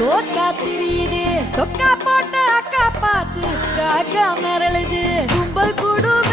தோக்கா திரியுது தொக்கா போட்ட அக்கா பார்த்து காக்கா மிரளுது கும்பல் கூடும்